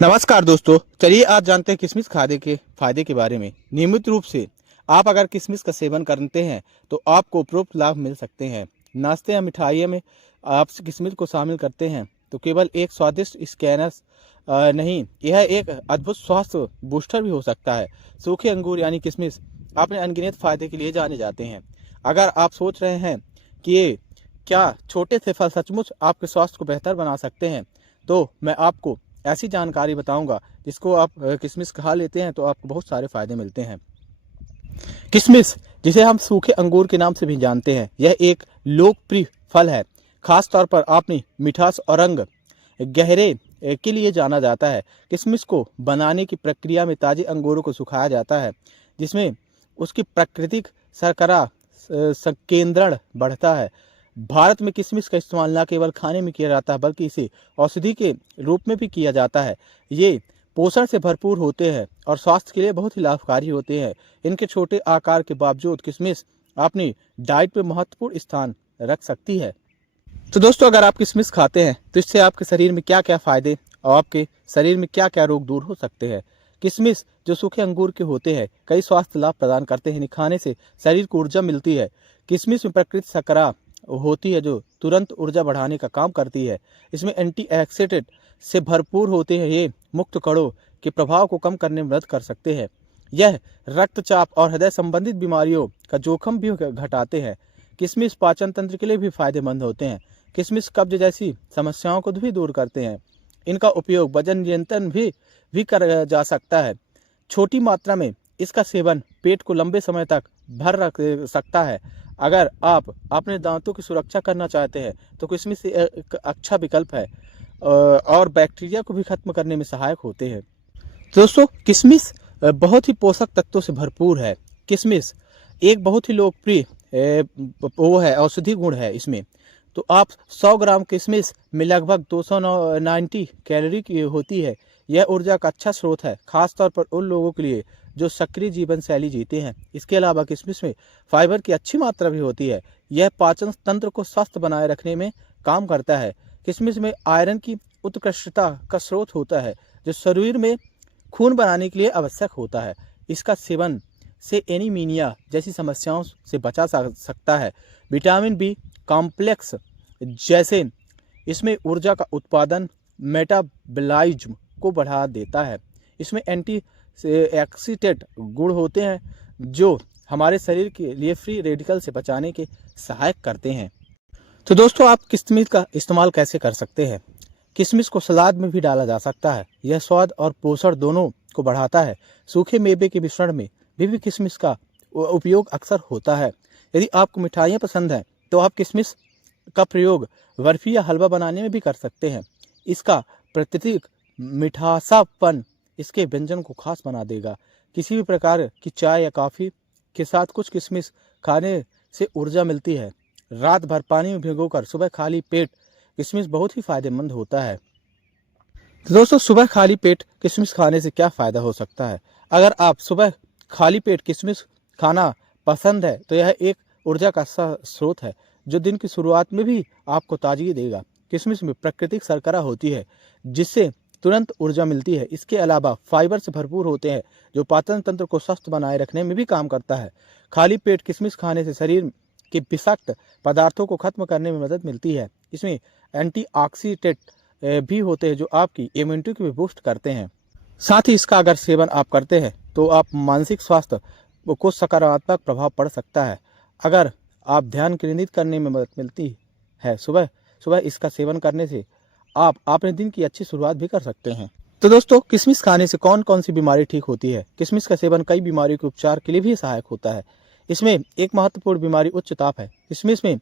नमस्कार दोस्तों, चलिए आज जानते हैं किशमिश खाने के फायदे के बारे में। नियमित रूप से आप अगर किशमिश का सेवन करते हैं तो आपको उपरोक्त लाभ मिल सकते हैं। नाश्ते या मिठाइयों में आप किशमिश को शामिल करते हैं तो केवल एक स्वादिष्ट स्कैनर्स नहीं, यह एक अद्भुत स्वास्थ्य बूस्टर भी हो सकता है। सूखे अंगूर यानी किशमिश अपने अनगिनत फायदे के लिए जाने जाते हैं। अगर आप सोच रहे हैं कि ये क्या छोटे से फल सचमुच आपके स्वास्थ्य को बेहतर बना सकते हैं, तो मैं आपको ऐसी जानकारी बताऊंगा जिसको आप किशमिश खा लेते हैं तो आपको बहुत सारे फायदे मिलते हैं। किशमिश, जिसे हम सूखे अंगूर के नाम से भी जानते हैं, यह एक लोकप्रिय फल है। खास तौर पर अपनी मिठास और रंग गहरे के लिए जाना जाता है। किशमिश को बनाने की प्रक्रिया में ताजे अंगूरों को सुखाया जाता है, जिसमें उसकी प्राकृतिक शर्करा संकेंद्रण बढ़ता है। भारत में किशमिश का इस्तेमाल न केवल खाने में किया जाता है बल्कि इसे औषधि के रूप में भी किया जाता है। ये पोषण से भरपूर होते हैं और स्वास्थ्य के लिए बहुत ही लाभकारी होते हैं। इनके छोटे आकार के बावजूद किशमिश अपनी डाइट में महत्वपूर्ण स्थान रख सकती है। तो दोस्तों, अगर आप किशमिश खाते हैं तो इससे आपके शरीर में क्या क्या फायदे और आपके शरीर में क्या क्या रोग दूर हो सकते हैं। किशमिश जो सूखे अंगूर के होते हैं कई स्वास्थ्य लाभ प्रदान करते हैं। इन्हें खाने से शरीर को ऊर्जा मिलती है। किशमिश में प्राकृतिक शर्करा होती है जो तुरंत ऊर्जा बढ़ाने का काम करती है। इसमें एंटीऑक्सीडेंट से भरपूर होते हैं। ये मुक्त कणों के प्रभाव को कम करने में मदद कर सकते हैं। यह रक्तचाप और हृदय संबंधित बीमारियों का जोखिम भी घटाते हैं। किशमिश पाचन तंत्र के लिए भी फायदेमंद होते हैं। किशमिश कब्ज जैसी समस्याओं को भी दूर करते हैं। इनका उपयोग वजन नियंत्रण भी कर जा सकता है। छोटी मात्रा में इसका सेवन पेट को लंबे समय तक भर रख सकता है। अगर आप अपने दांतों की सुरक्षा करना चाहते हैं तो किशमिश एक अच्छा विकल्प है और बैक्टीरिया को भी खत्म करने में सहायक होते हैं। दोस्तों, किशमिश बहुत ही पोषक तत्वों से भरपूर है। किशमिश एक बहुत ही लोकप्रिय वो है, औषधि गुण है इसमें। तो आप 100 ग्राम किशमिश में लगभग 290 कैलोरी की होती है। यह ऊर्जा का अच्छा स्रोत है, खासतौर पर उन लोगों के लिए जो सक्रिय जीवन शैली जीते हैं। इसके अलावा किशमिश में फाइबर की अच्छी मात्रा भी होती है। यह पाचन तंत्र को स्वस्थ बनाए रखने में काम करता है। किशमिश में आयरन की उत्कृष्टता का स्रोत होता है जो शरीर में खून बनाने के लिए आवश्यक होता है। इसका सेवन से एनीमिया जैसी समस्याओं से बचा सकता है। विटामिन बी कॉम्प्लेक्स जैसे इसमें ऊर्जा का उत्पादन मेटाबॉलिज्म को बढ़ा देता है। इसमें एंटी ऑक्सीडेंट गुण होते हैं जो हमारे शरीर के लिए फ्री रेडिकल से बचाने के सहायक करते हैं। तो दोस्तों, आप किशमिश का इस्तेमाल कैसे कर सकते हैं। किशमिश को सलाद में भी डाला जा सकता है। यह स्वाद और पोषण दोनों को बढ़ाता है। सूखे मेवे के मिश्रण में भी किशमिश का उपयोग अक्सर होता है। यदि आपको मिठाइयाँ पसंद हैं तो आप किशमिश का प्रयोग बर्फी या हलवा बनाने में भी कर सकते हैं। इसका प्राकृतिक मिठासापन इसके व्यंजन को खास बना देगा। किसी भी प्रकार की चाय या कॉफ़ी के साथ कुछ किशमिश खाने से ऊर्जा मिलती है। रात भर पानी में भिगोकर सुबह खाली पेट किशमिश बहुत ही फायदेमंद होता है। तो दोस्तों, सुबह खाली पेट किशमिश खाने से क्या फ़ायदा हो सकता है। अगर आप सुबह खाली पेट किशमिश खाना पसंद है तो यह एक ऊर्जा का स्रोत है जो दिन की शुरुआत में भी आपको ताजगी देगा। किशमिश में प्राकृतिक शर्करा होती है जिससे तुरंत ऊर्जा मिलती है। इसके अलावा फाइबर से भरपूर होते हैं जो पाचन तंत्र को स्वस्थ बनाए रखने में भी काम करता है। खाली पेट किशमिश खाने से शरीर के विषाक्त पदार्थों को खत्म करने में मदद मिलती है। इसमें एंटीऑक्सीडेंट भी होते हैं जो आपकी इम्यूनिटी को भी बूस्ट करते हैं। साथ ही इसका अगर सेवन आप करते हैं तो आप मानसिक स्वास्थ्य को सकारात्मक प्रभाव पड़ सकता है। अगर आप ध्यान केंद्रित करने में मदद मिलती है, सुबह सुबह इसका सेवन करने से आप अपने दिन की अच्छी शुरुआत भी कर सकते हैं। तो दोस्तों, किशमिश खाने से कौन कौन सी बीमारी ठीक होती है। किशमिश का सेवन कई बीमारियों के उपचार के लिए भी सहायक होता है। इसमें एक महत्वपूर्ण बीमारी उच्च ताप है। किशमिश में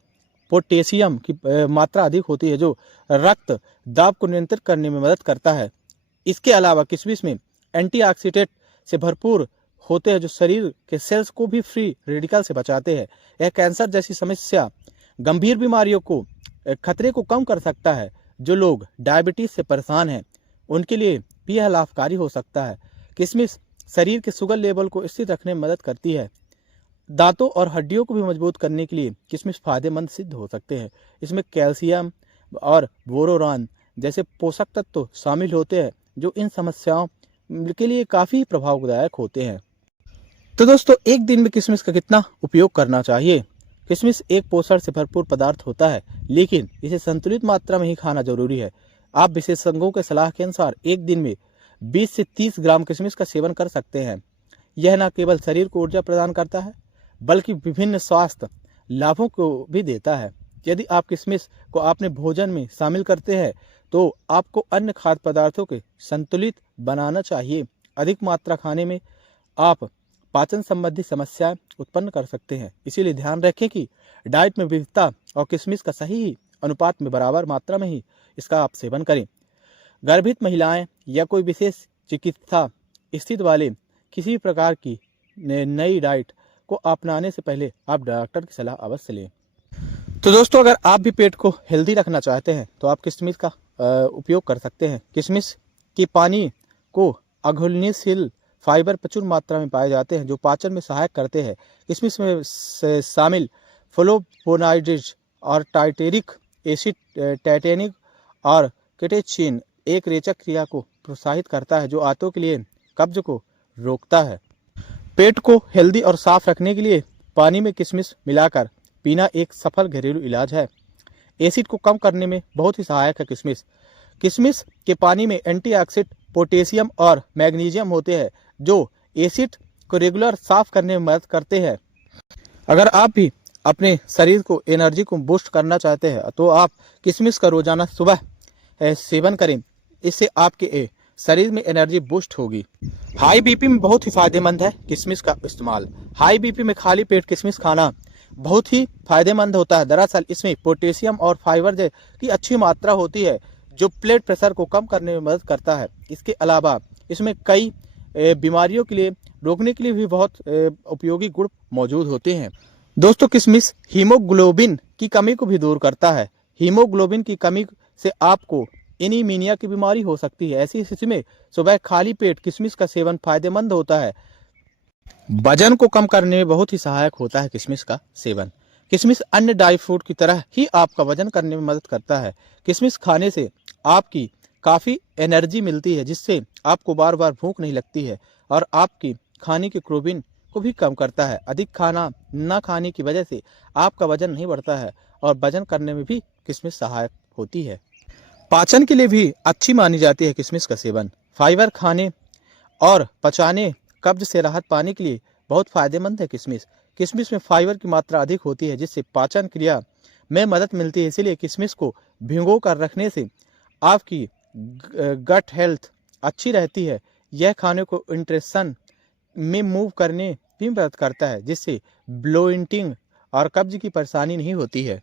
पोटेशियम की मात्रा अधिक होती है जो रक्त दाब को नियंत्रित करने में मदद करता है। इसके अलावा किशमिश में एंटीऑक्सीडेंट से भरपूर होते हैं जो शरीर के सेल्स को भी फ्री रेडिकल से बचाते हैं। यह कैंसर जैसी समस्या, गंभीर बीमारियों को खतरे को कम कर सकता है। जो लोग डायबिटीज से परेशान हैं उनके लिए भी यह लाभकारी हो सकता है। किशमिश शरीर के शुगर लेवल को स्थिर रखने में मदद करती है। दांतों और हड्डियों को भी मजबूत करने के लिए किशमिश फायदेमंद सिद्ध हो सकते हैं। इसमें कैल्शियम और बोरोन जैसे पोषक तत्व शामिल होते हैं जो इन समस्याओं के लिए काफ़ी प्रभावदायक होते हैं। तो दोस्तों, एक दिन में किशमिश का कितना उपयोग करना चाहिए? किशमिश एक पोषण से भरपूर पदार्थ होता है, लेकिन इसे संतुलित मात्रा में ही खाना जरूरी है। आप विशेषज्ञों के सलाह के अनुसार एक दिन में 20 से 30 ग्राम किशमिश का सेवन कर सकते हैं। यह न केवल शरीर को ऊर्जा प्रदान करता है, बल्कि विभिन्न स्वास्थ्य लाभों को भी देता है। यदि आप किशमिश को अपने भोजन में शामिल करते हैं, तो आपको अन्य खाद्य पदार्थों के संतुलित बनाना चाहिए। अधिक मात्रा खाने में आप पाचन संबंधी समस्याएं उत्पन्न कर सकते हैं। इसीलिए ध्यान रखें कि डाइट में विविधता और किशमिश का सही अनुपात में बराबर मात्रा में ही इसका आप सेवन करें। गर्भित महिलाएं या कोई विशेष चिकित्सा स्थिति वाले किसी भी प्रकार की नई डाइट को अपनाने से पहले आप डॉक्टर की सलाह अवश्य लें। तो दोस्तों, अगर आप भी पेट को हेल्दी रखना चाहते हैं तो आप किशमिश का उपयोग कर सकते हैं। किशमिश के पानी को अघुलनशील फाइबर प्रचुर मात्रा में पाए जाते हैं, जो पाचन में सहायक करते हैं। किशमिश में शामिल फ्लोवोनॉइड्स और टार्टेरिक एसिड टैटेनिक और कैटेचिन एक रेचक क्रिया को प्रोत्साहित करता है, जो आंतों के लिए कब्ज को रोकता है। पेट को हेल्दी और साफ रखने के लिए पानी में किशमिश मिलाकर पीना एक सफल घरेलू इलाज है। एसिड को कम करने में बहुत ही सहायक है किशमिश। किशमिश के पानी में एंटीऑक्सीडेंट पोटेशियम और मैग्नीशियम होते हैं, जो एसिड को रेगुलर साफ करने में मदद करते हैं। अगर आप भी अपने शरीर को एनर्जी को बूस्ट करना चाहते हैं तो आप किशमिश का रोजाना सुबह सेवन करें। इससे आपके शरीर में एनर्जी बूस्ट होगी। हाई बीपी में बहुत ही फायदेमंद है किशमिश का इस्तेमाल। हाई बीपी में खाली पेट किशमिश खाना बहुत ही फायदेमंद होता है। दरअसल इसमें पोटेशियम और फाइबर की अच्छी मात्रा होती है, जो ब्लड प्रेशर को कम करने में मदद करता है। इसके अलावा इसमें कई बीमारियों के लिए रोकने के लिए भी बहुत उपयोगी गुण मौजूद होते हैं। दोस्तों, किशमिश हीमोग्लोबिन की कमी को भी दूर करता है। हीमोग्लोबिन की कमी से आपको एनीमिया की बीमारी हो सकती है। ऐसी स्थिति में सुबह खाली पेट किशमिश का सेवन फायदेमंद होता है। वजन को कम करने में बहुत ही सहायक होता है किशमिश का सेवन। किशमिश अन्य ड्राई फ्रूट की तरह ही आपका वजन करने में मदद करता है। किशमिश खाने से आपकी काफ़ी एनर्जी मिलती है, जिससे आपको बार बार भूख नहीं लगती है और आपकी खाने के क्रेविंग को भी कम करता है। अधिक खाना न खाने की वजह से आपका वजन नहीं बढ़ता है और वजन करने में भी किशमिश सहायक होती है। पाचन के लिए भी अच्छी मानी जाती है किशमिश का सेवन। फाइबर खाने और पचाने, कब्ज से राहत पाने के लिए बहुत फायदेमंद है किशमिश। किशमिश में फाइबर की मात्रा अधिक होती है, जिससे पाचन क्रिया में मदद मिलती है। इसीलिए किशमिश को भिगो कर रखने से आपकी गट हेल्थ अच्छी रहती है। यह खाने को इंटेस्टाइन में मूव करने भी मदद करता है, जिससे ब्लोटिंग और कब्ज की परेशानी नहीं होती है।